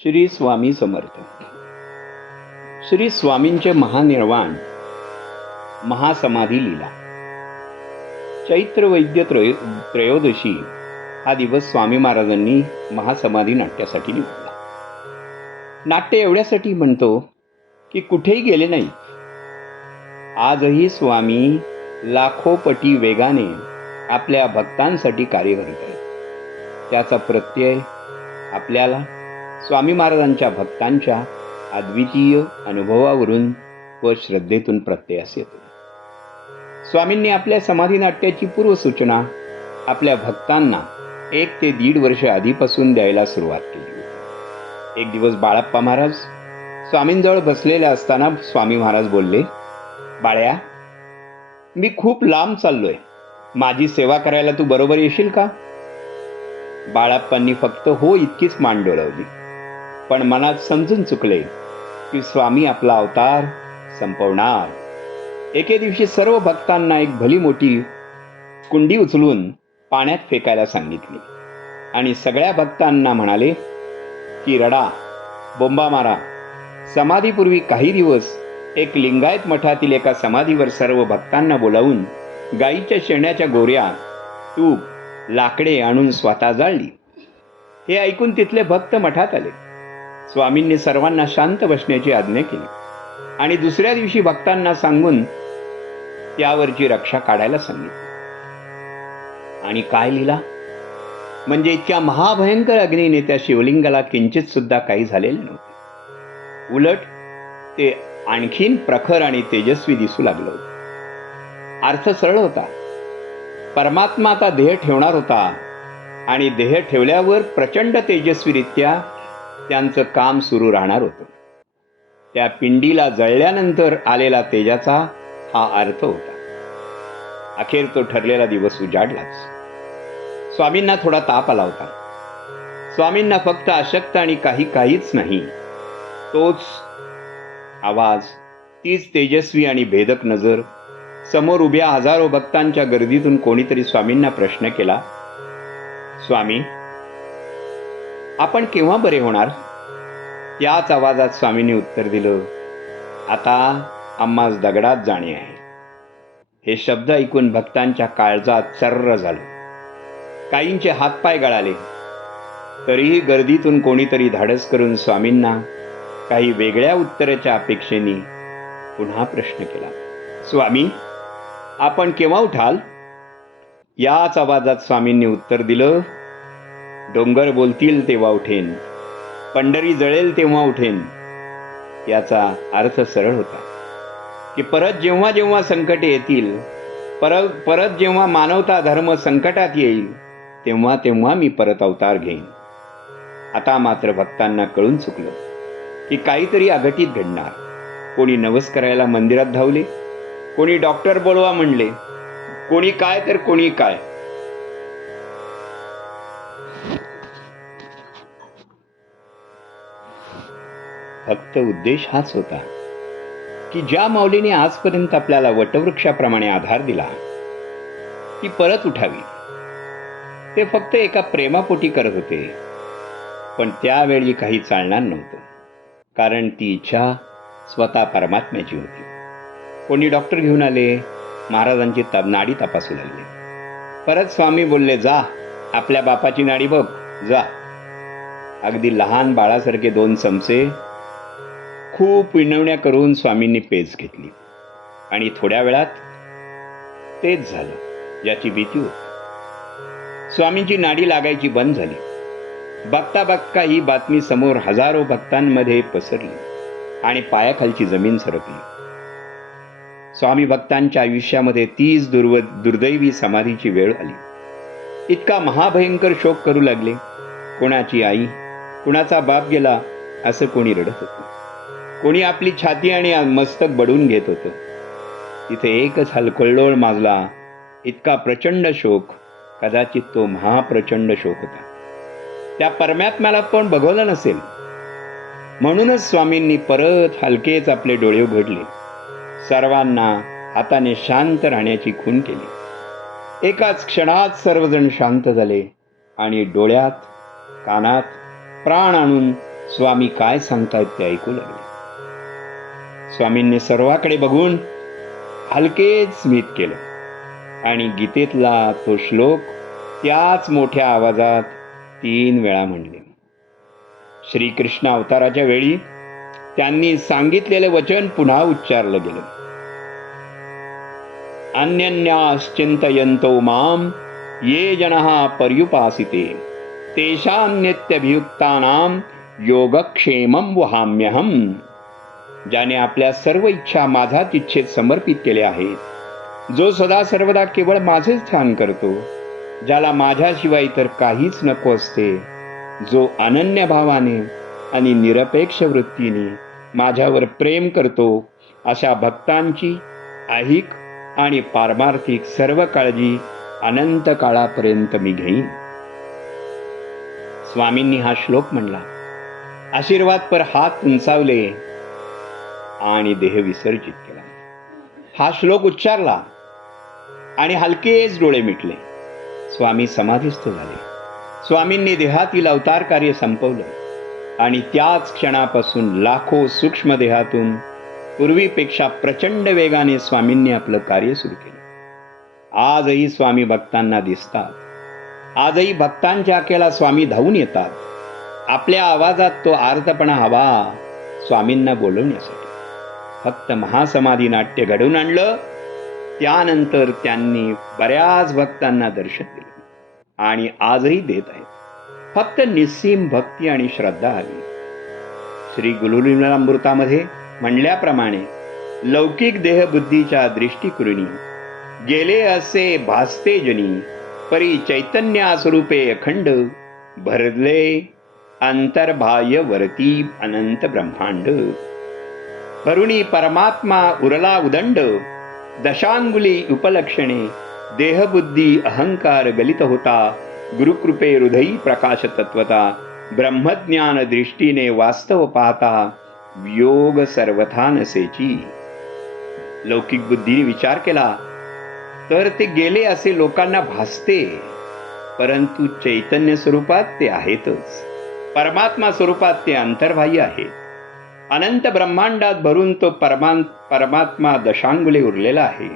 श्री स्वामी समर्थ. श्री स्वामींचे महानिर्वाण महासमाधी लीला. चैत्र वैद्य त्रयोदशी हा दिवस स्वामी महाराजांनी महासमाधी नाट्यासाठी निवडला. नाट्य एवढ्यासाठी म्हणतो की कुठेही गेले नाही. आजही स्वामी लाखोपटी वेगाने आपल्या भक्तांसाठी कार्य करत आहेत. त्याचा प्रत्यय आपल्याला स्वामी महाराजांच्या भक्तांच्या अद्वितीय अनुभवावरून व श्रद्धेतून प्रत्ययास येतो. स्वामींनी आपल्या समाधी नाट्याची पूर्वसूचना आपल्या भक्तांना 1 ते 1.5 वर्ष आधीपासून द्यायला सुरुवात केली होती. एक दिवस बाळप्पा महाराज स्वामींजवळ बसलेले असताना स्वामी महाराज बोलले, बाळ्या, मी खूप लांब चाललोय, माझी सेवा करायला तू बरोबर येशील का? बाळप्पांनी फक्त हो इतकीच मान डोलावली. पण मनात समजून चुकले की स्वामी आपला अवतार संपवणार. एके दिवशी सर्व भक्तांना एक भली मोठी कुंडी उचलून पाण्यात फेकायला सांगितली आणि सगळ्या भक्तांना म्हणाले की रडा, बोंबा मारा. समाधीपूर्वी काही दिवस एक लिंगायत मठातील एका समाधीवर सर्व भक्तांना बोलावून गाईच्या शेणाच्या गोऱ्या, तूप, लाकडे आणून स्वतः जाळली. हे ऐकून तिथले भक्त मठात आले. स्वामींनी सर्वांना शांत बसण्याची आज्ञा केली आणि दुसऱ्या दिवशी भक्तांना सांगून त्यावरची रक्षा काढायला सांगितली. आणि काय लिहिला म्हणजे इतक्या महाभयंकर अग्नीने त्या शिवलिंगाला किंचित सुद्धा काही झालेले नव्हते. उलट ते आणखीन प्रखर आणि तेजस्वी दिसू लागलं होतं. अर्थ सरळ होता. परमात्मा आता देह ठेवणार होता आणि देह ठेवल्यावर प्रचंड तेजस्वीरित्या त्यांचं काम सुरू राहणार होतं. त्या पिंडीला जळल्यानंतर आलेला तेजाचा हा अर्थ होता. अखेर तो ठरलेला दिवस उजाडलाच. स्वामींना थोडा ताप आला होता. स्वामींना फक्त अशक्त आणि काहीच नाही, तोच आवाज, तीच तेजस्वी आणि भेदक नजर. समोर उभ्या हजारो भक्तांच्या गर्दीतून कोणीतरी स्वामींना प्रश्न केला, स्वामी, आपण केव्हा बरे होणार? याच आवाजात स्वामींनी उत्तर दिलं, आता आम्हास दगडात जाणे आहे. हे शब्द ऐकून भक्तांच्या काळजात चर्र झालं. काहींचे हातपाय गळाले. तरीही गर्दीतून कोणीतरी धाडस करून स्वामींना काही वेगळ्या उत्तराच्या अपेक्षेने पुन्हा प्रश्न केला, स्वामी, आपण केव्हा उठाल? याच आवाजात स्वामींनी उत्तर दिलं, डोंगर बोलतील तेव्हा उठेन, पंढरी जळेल तेव्हा उठेन. याचा अर्थ सरळ होता की परत जेव्हा जेव्हा संकटे येतील, परत जेव्हा मानवता धर्म संकटात येईल, तेव्हा तेव्हा मी परत अवतार घेईन. आता मात्र भक्तांना कळून चुकलं की काहीतरी अघटित घडणार. कोणी नवस करायला मंदिरात धावले, कोणी डॉक्टर बोलवा म्हणले, कोणी काय तर कोणी काय. फक्त उद्देश हाच होता की ज्या माऊलीने आजपर्यंत आपल्याला वटवृक्षाप्रमाणे आधार दिला, ती परत उठावी. ते फक्त एका प्रेमापोटी करत होते. पण त्यावेळी काही चालणार नव्हतं, कारण ती इच्छा स्वतः परमात्म्याची होती. कोणी डॉक्टर घेऊन आले, महाराजांची नाडी तपासू लागले. परत स्वामी बोलले, जा, आपल्या बापाची नाडी बघ, जा. अगदी लहान बाळासारखे 2 चमचे खूप विनवण्या करून स्वामींनी पेज घेतली आणि थोड्या वेळात तेच झालं ज्याची भीती होती. स्वामींची नाडी लागायची बंद झाली. बघता बघता ही बातमी समोर हजारो भक्तांमध्ये पसरली आणि पायाखालची जमीन सरकली. स्वामी भक्तांच्या आयुष्यामध्ये तीच दुर्दैवी समाधीची वेळ आली. इतका महाभयंकर शोक करू लागले. कोणाची आई, कुणाचा बाप गेला असं कोणी रडत होतं, कोणी आपली छाती आणि मस्तक बडवून घेत होतं. तिथे एकच हलकल्लोळ माजला. इतका प्रचंड शोक, कदाचित तो महाप्रचंड शोक होता. त्या परमात्म्याला पण बघवलं नसेल. म्हणूनच स्वामींनी परत हलकेच आपले डोळे उघडले. सर्वांना हाताने शांत राहण्याची खूण केली. एकाच क्षणात सर्वजण शांत झाले आणि डोळ्यात कानात प्राण आणून स्वामी काय सांगतायत ते ऐकू लागले. स्वामींनी सर्वाकडे बघून हलकेच स्मित केलं आणि गीतेतला तो श्लोक त्याच मोठ्या आवाजात 3 वेळा म्हणले. श्रीकृष्ण अवताराच्या वेळी त्यांनी सांगितलेले वचन पुन्हा उच्चारलं गेलं. अन्यन्याश्चिंतयन्तो माम ये जनः पर्युपासिते तेषां नित्यभियुक्तानां योगक्षेमं वहाम्यहम्. ज्याने आपल्या सर्व इच्छा माझ्याच इच्छेत समर्पित केल्या आहेत, जो सदा सर्वदा केवळ माझेच ध्यान करतो, ज्याला माझ्याशिवाय इतर काहीच नको असते, जो अनन्य भावाने आणि निरपेक्ष वृत्तीने माझ्यावर प्रेम करतो, अशा भक्तांची ऐहिक आणि पारमार्थिक सर्व काळजी अनंत काळापर्यंत मी घेईन. स्वामींनी हा श्लोक म्हणला, आशीर्वादपर हात उंचावले आणि देह विसर्जित केला. हा श्लोक उच्चारला आणि हलकेच डोळे मिटले. स्वामी समाधीस्थ झाले. स्वामींनी देहातील अवतार कार्य संपवलं आणि त्याच क्षणापासून लाखो सूक्ष्म देहातून पूर्वीपेक्षा प्रचंड वेगाने स्वामींनी आपलं कार्य सुरू केलं. आजही स्वामी भक्तांना दिसतात. आजही भक्तांच्या आकेला स्वामी धावून येतात. आपल्या आवाजात तो आर्तपणा हवा स्वामींना बोलवण्यासाठी. फक्त महासमाधी नाट्य घडवून आणलं, त्यानंतर त्यांनी बऱ्याच भक्तांना दर्शन दिलं आणि आजही देत आहेत. फक्त निस्सीम भक्ती आणि श्रद्धा हवी. श्री गुरुलीलामृतामध्ये म्हणल्याप्रमाणे लौकिक देहबुद्धीच्या दृष्टिकुरुनी गेले असे भासते जनी, परी चैतन्या स्वरूपे अखंड भरले अंतर्बाह्य वरती अनंत ब्रह्मांड. करुणी परमात्मा उरला उदंड, दशांगुली उपलक्षणे देहबुद्धी अहंकार गलित होता, गुरुकृपे हृदयी प्रकाश तत्वता, ब्रह्मज्ञान दृष्टीने वास्तव पाहता, योग सर्वथा नसेची. लौकिक बुद्धीने विचार केला तर ते गेले असे लोकांना भासते, परंतु चैतन्य स्वरूपात ते आहेतच. परमात्मा स्वरूपात ते अंतर्बाह्य आहेत. अनंत ब्रह्मांडात भरून तो परमात्मा दशांगुले उरलेला आहे.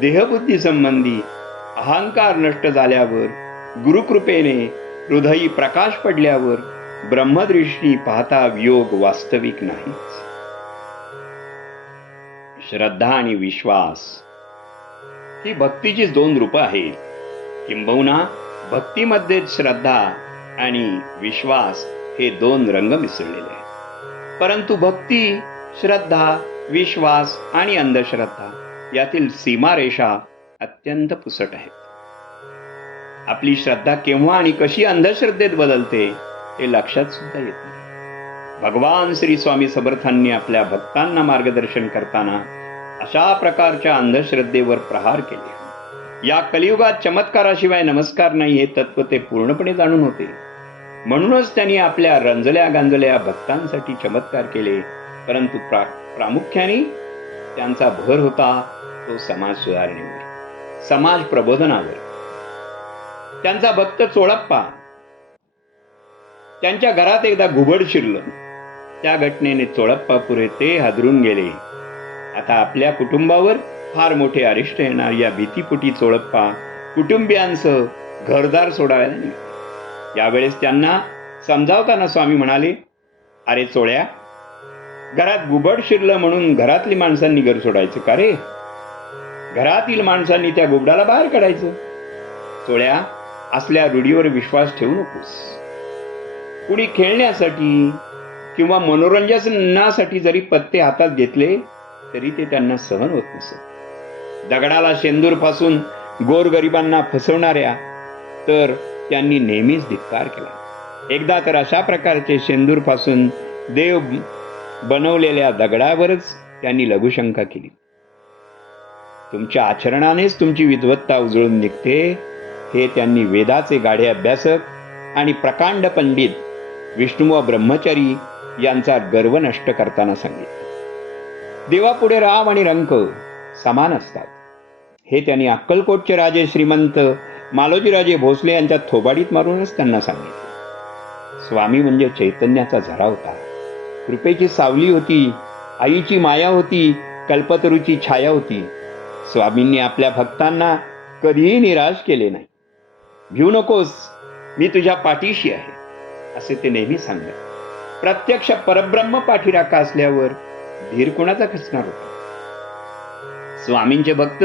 देहबुद्धी संबंधी अहंकार नष्ट झाल्यावर, गुरुकृपेने हृदयी प्रकाश पडल्यावर ब्रह्मदृष्टी पाहता योग वास्तविक नाहीच. श्रद्धा आणि विश्वास ही भक्तीची 2 रूपं आहेत. किंबहुना भक्तीमध्येच श्रद्धा आणि विश्वास हे 2 रंग मिसळलेले आहेत. परंतु भक्ती, श्रद्धा, विश्वास आणि अंधश्रद्धा यातील सीमारेषा अत्यंत पुसट आहेत. आपली श्रद्धा केव्हा आणि कशी अंधश्रद्धेत बदलते हे लक्षात सुद्धा येत नाही. भगवान श्री स्वामी समर्थांनी आपल्या भक्तांना मार्गदर्शन करताना अशा प्रकारच्या अंधश्रद्धेवर प्रहार केले. या कलियुगात चमत्काराशिवाय नमस्कार नाही हे तत्व ते पूर्णपणे जाणून होते. म्हणूनच त्यांनी आपल्या रंजल्या गांजल्या भक्तांसाठी चमत्कार केले. परंतु प्रामुख्याने त्यांचा भर होता तो समाज सुधारणेवर, समाज प्रबोधनावर. त्यांचा भक्त चोळप्पा, त्यांच्या घरात एकदा घुबड शिरलं. त्या घटनेने चोळप्पा पुरे ते हादरून गेले. आता आपल्या कुटुंबावर फार मोठे अरिष्ट येणार या भीतीपोटी चोळप्पा कुटुंबियांसह घरदार सोडायला निघाले. यावेळेस त्यांना समजावताना स्वामी म्हणाले, अरे चोळ्या, घरात घुबड शिरलं म्हणून घरातली माणसांनी घर सोडायचं का रे? घरातील माणसांनी त्या घुबडाला बाहेर काढायचं. चोळ्या, असल्या रूढीवर विश्वास ठेवू नकोस. कुणी खेळण्यासाठी किंवा मनोरंजनासाठी जरी पत्ते हातात घेतले तरी ते त्यांना सहन होत नसत. दगडाला शेंदूर पासून गोरगरिबांना फसवणाऱ्या तर त्यांनी नेहमीच धिक्कार केला. एकदा तर अशा प्रकारचे शेंदूर पासून देव बनवलेल्या दगडावरच त्यांनी लघुशंका केली. तुमच्या आचरणानेच तुमची विद्वत्ता उजळून निघते हे त्यांनी वेदाचे गाढे अभ्यासक आणि प्रकांड पंडित विष्णू ब्रह्मचारी यांचा गर्व नष्ट करताना सांगितले. देवापुढे राम आणि रंक समान असतात हे त्यांनी अक्कलकोटचे राजे श्रीमंत मालोजीराजे भोसले यांच्या थोबाडीत मारूनच त्यांना सांगितले. स्वामी म्हणजे चैतन्याचा झरा होता, कृपेची सावली होती, आईची माया होती, कल्पतरूची छाया होती. स्वामींनी आपल्या भक्तांना कधीही निराश केले नाही. भिऊ नकोस, मी तुझ्या पाठीशी आहे, असे ते नेहमी सांगत. प्रत्यक्ष परब्रह्म पाठीराखा असल्यावर धीर कुणाचा खचणार होता? स्वामींचे भक्त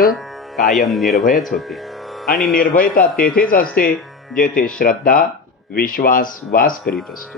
कायम निर्भयच होते, आणि निर्भयता तेथेच असते जेथे श्रद्धा, विश्वास वास करीत असतो.